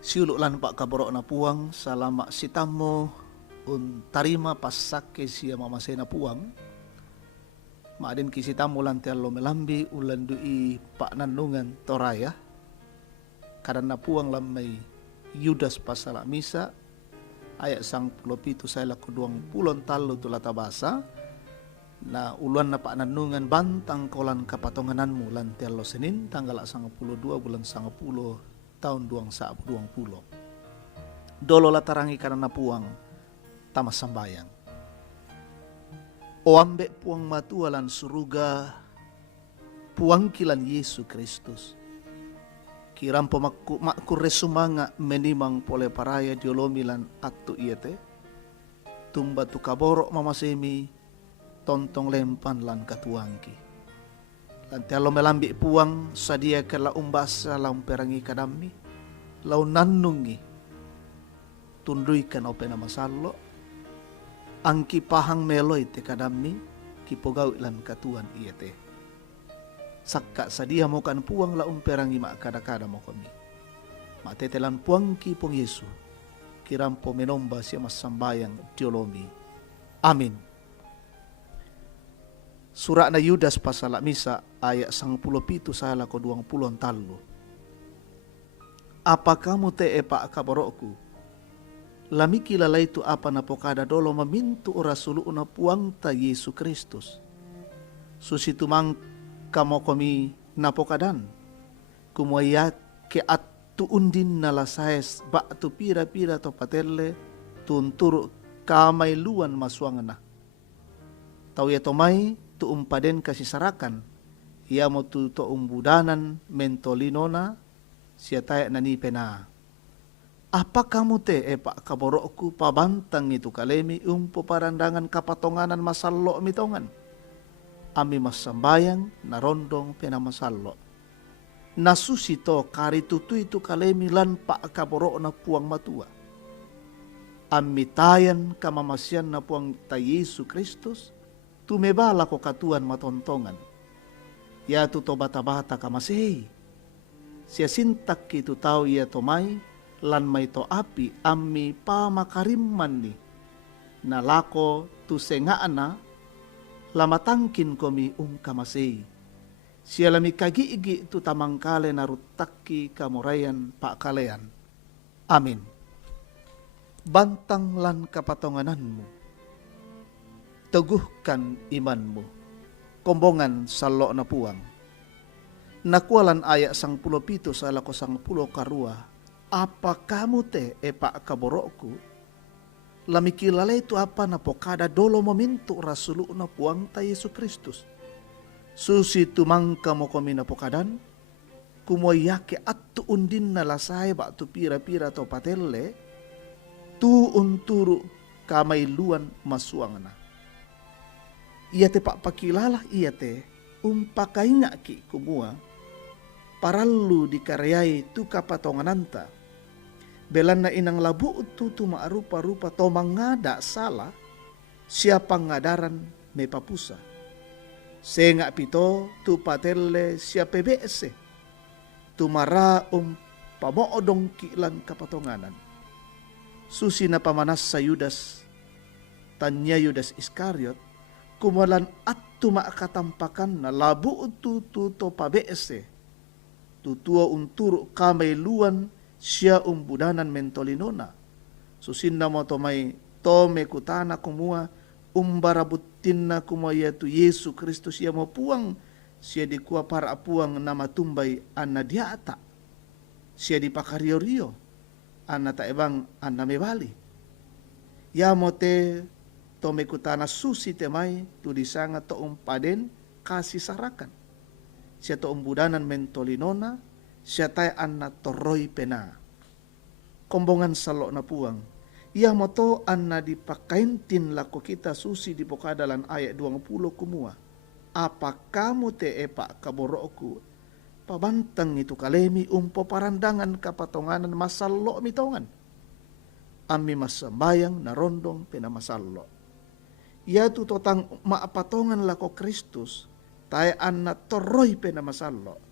Siuluk lan pak kaborok na puang salama sitamo tarima pasake siya mamasena puang. Maadin kisitamo lan tialo melambi ulan dui pak nandungan toraya. Karena puang lamay Yudas pasala misa ayat sang pulo pitu saya laku 20 talo tulata basa na uluan na pak nandungan bantang kolan kapatongananmu lan tialo Senin tanggal 12 bulan 10 tahun 2020. Dolo latarangi karena puang tamas sambayang. O ambek puang matualan suruga puang kilan Yesus Kristus. Kirampo makku resumanga menimang pole paraya diolomilan attu iete. Tumba tu kaborok mamasemi tontong lempan lan katuangki. Lanti alo melambi puang sadia kala umbasa laung perangi kadami. Lau nannungi tunduikan opena masallo. Angki pahang meloy te kadami kipogawit lan katuan iete. Sakka sadia mo kan puang laung perangi mak kada-kada mo kami. Matetelan puang ki pong Yesu. Kirampo menomba siya masambayang diolomi. Amin. Surat na Yudas pasala misa ayat 17 sala ko 20 talo. Apa kamu te epa kaborokku? Lamiki lalai tu apa na pokada dolo mamintu ora sulu na puang ta Yesus Kristus. Susitu mang kamo komi na pokadan. Kumaya ke atu undin na lasais ba tu pira-pira to patelle tunturu kamay luan maswangana. Tau ya tomai tu umpaden kasisarakan. Ia mo tu to umbudanan mentolinona siya tayak nani pena. Apa kamu te epa kaborokku pabantang itu kalemi umpo parandangan kapatonganan masallo mitongan. Ami masambayang narondong pena masallo. Nasusito kari tutu itu kalemi lan pak kaborok na puang matua. Ami tayan kamamasian na puang ta Yesus Kristus. Tumebala ko katuan matontongan. Ya tu to bata-bata kamasih. Sia sintak itu tau ya tomai. Lan may to api ami pamakarimman ni nalako tu sengaan na lamatangkin komi kamasay. Siya lami kagiigi tu tamangkale na rutaki kamurayan paakalayan. Amin. Bantang lan kapatongananmu. Teguhkan imanmu. Kombongan salo na puang. Nakualan ayat 17 sa lako 10 karua. Apa kamu te epa kaborokku? Lamikilala itu apa na pokada dolo memintu rasulu na puang ta Yesus Kristus. Susi tumangka mo kami na pokadan. Kumoyake atu undin na lasay ba tu pira-pira to patelle. Tu unturu kamay luan masuang na. Iya te pak pakilala iya te umpakainga ki kumua. Parallu dikaryai tu kapatongananta. Belan na inang labu tu maarupa-rupa to mangada salah siapa ngadaran me papusa. Senga pito tu patelle siapa BS. Tu mara pamoodong kilan kapatonganan. Susi na pamanas sa Yudas tanya Yudas Iskariot kumalan at tumakatampakan na labu tu to pabese. Tutua unturo kamay luan siya umbudanan mentolinona. Susinna mo to may tome kutana kumua umbarabutin na kumaya tu Yesu Kristus siya mo puang siya di kuwa para puang na matumbay anna diata. Siya di pakario-rio anna taebang anna mebali. Ya mo te tome kutana susi temay tu disanga to umpaden kasih sarakan. Siya to umbudanan mentolinona, siya tayo anna toroy pena. Kombongan salo na puang. Iya mo to anna dipakaintin lako kita susi di pokadalan ayat 20 kumua. Apa kamu te epa kaborokku? Pabantang itu kalemi umpo parandangan kapatonganan masallo mitongan. Ami masambayang narondong pena masallo. Iya tu totang maapatongan lako Kristus. Tayo anna toroy pena masallo.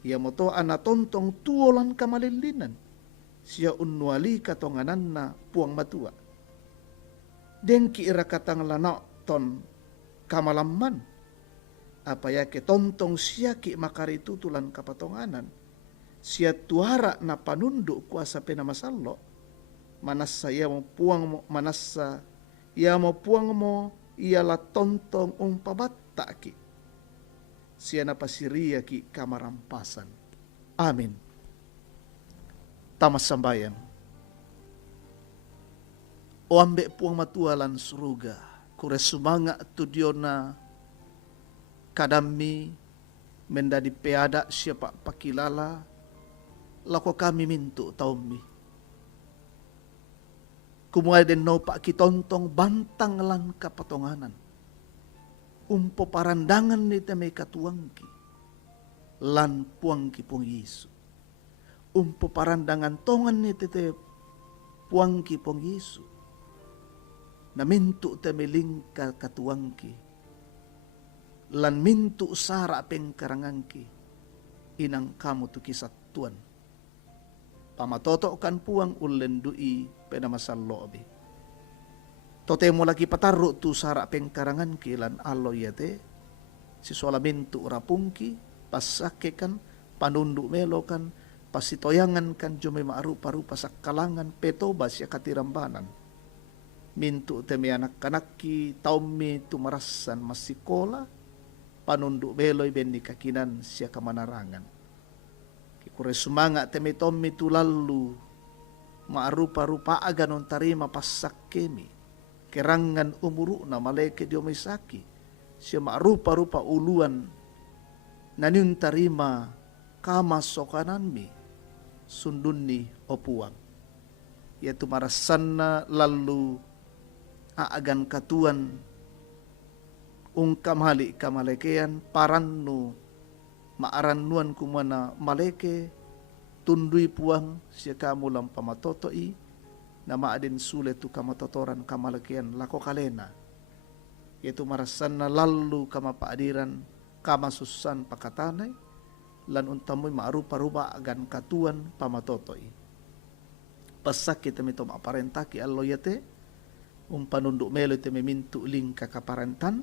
Ia mo to anna tontong tuolan kamalilinan. siya unwali katonganan na puang matua. Dengki ira katang lanok ton kamalaman. Apaya ke tontong siya ki makaritutulan kapatonganan. Siya tuara na panunduk kuasa penamasallo. Manasa iya mo puang mo, manasa iya mo puang mo, ialah tontong umpabatta ki. Siya na pasiria ki kamarampasan. Amin. Tamas sambayan. O ambe puang matualan suruga. Kure sumanga tu diona kadami mendadi peada siapa pakilala. Lako kami mintu taumi. Kumuay den no pak kitontong bantang lan kapatonganan. Umpo parandangan ni teme katuangki. Lan puangki pung Yesu. Umpo parandangan tongan ni tete puangki pung Yesu. Na mintu teme lingka katuangki. Lan mintu sara pengkarangangki. Inang kamu tu kisat Tuhan. Pamatoto kan puang ulendui penamasallo obi. Tote mo lagi pataru tu sara pengkarangan kilan allo yate. Si solamintu rapungki pasake kan panunduk melo kan pasitoyangan kan jome maarupa-rupa sakalangan petoba siya katirambanan. Mintu teme anak-anakki taumi tumarasan masikola panunduk meloy bendi kakinan siya kamanarangan. Kure sumanga teme tommi tu lalu maarupa-rupa aganon tarima pasak kemi kerangan umuru na maleke dio misaki siya maarupa-rupa uluan naniun tarima kama sokananmi sundunni opuang yaitu marasanna lalu aagan katuan ungkamali kamalekean parannu maarannuan kumana maleke tundui puang siya kamu lam pamatotoi na maadin sulet tu kamatotoran kamalekean lako kalena yaitu marasan na lalu kama paadiran kama susan pakatanay lan untamoy maarupa-rupa agan katuan pamatotoi pasak kita mitom aparentaki allo yate panunduk melo ite memintu ling kakaparentan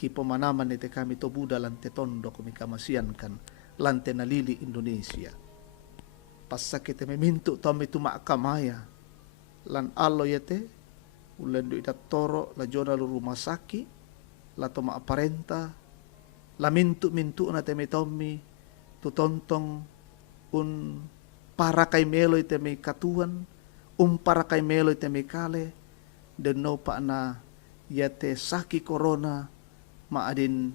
ki pemanaman ite kami to Buddha lan te tondo kami kamasiankan lan te nalili Indonesia. Pasak ite memintu tomi tuma kamaya lan allo yete ulen du idat toro la jona lu rumah saki la toma aparenta la mintu na teme tomi tu tontong un para kay melo ite me katuan para kay melo ite me kale den no pa na yete saki corona maadin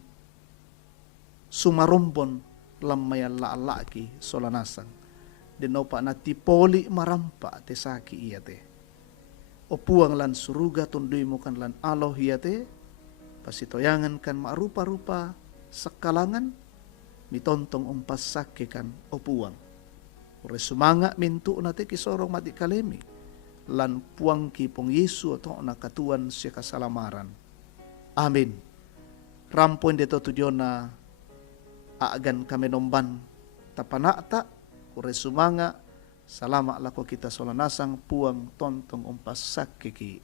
sumarumbon lammayan laalaki solanasan. Deno pa na tipoli marampa te saki iya te. O puang lan suruga tunduy mo kan lan aloh iya te. Pasitoyangan kan maarupa-rupa sakalangan. Mitontong umpas saki kan o puang. Ure sumanga mintu na te kisorong mati kalemi. Lan puang ki pong Yesu ato na katuan siya kasalamaran. Amin. Rampon dito tudyo na aagan kami nomban tapanata kure sumanga salama lako kita solanasang puang tontong umpas sakiki